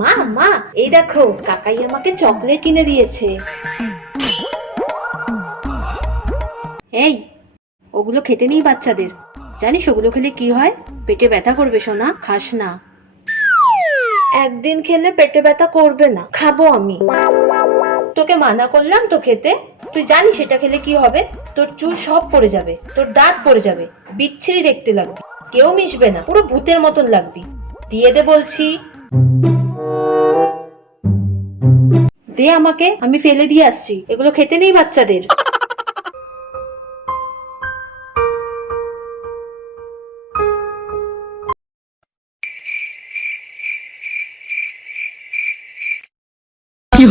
মা মা, এই দেখো কাকাই আমাকে চকলেট কিনে দিয়েছে। এই, ওগুলো খেতে নেই বাচ্চাদের। জানিস ওগুলো খেলে কি হয়? পেটে ব্যথা করবে সোনা, খাস না। একদিন খেলে পেটে ব্যথা করবে না, খাবো আমি। তোকে মানা করলাম তো খেতে। তুই জানিস এটা খেলে কি হবে? তোর চুল সব পড়ে যাবে, তোর দাঁত পড়ে যাবে, বিচ্ছিরি দেখতে লাগবে, কেউ মিশবে না, পুরো ভূতের মতন লাগবি। দিয়ে দে বলছি। দে আমাকে, আমি ফেলে দিয়ে আসছি, এগুলো খেতে নেই বাচ্চাদের। কি